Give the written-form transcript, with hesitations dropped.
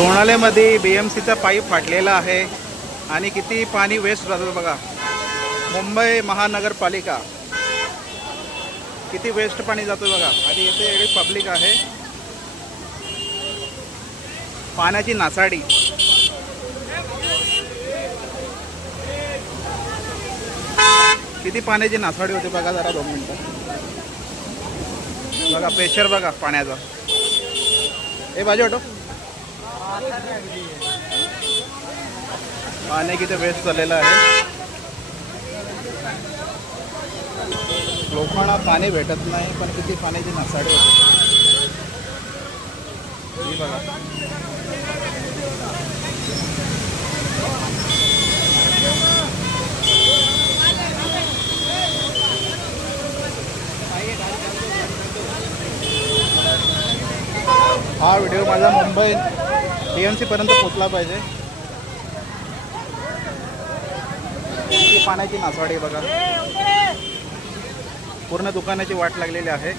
सोनालेमध्ये BMCचा pipe फाटलेला आहे आणि किती पाणी वेस्ट जातं बघा. मुंबई महानगरपालिका किती वेस्ट पाणी जातं बघा. आणि इथे एवढी पब्लिक आहे. पाण्याची नासाडी. किती पाण्याची नासाडी होती बघा जरा 2 मिनिटं. बघा प्रेशर बघा पाण्याचा. हे बाजू ऑटो पाणी किती वेस्ट झालेलं आहे. लोकांना पाणी भेटत नाही पण किती पाण्याची नासाडी होते ही बघा. हा व्हिडिओ माझा मुंबई TMC पर्यंत पोहोचला पाहिजे. पाण्याची नासाडी बघा. पूर्ण दुकानाची वाट लागलेली आहे.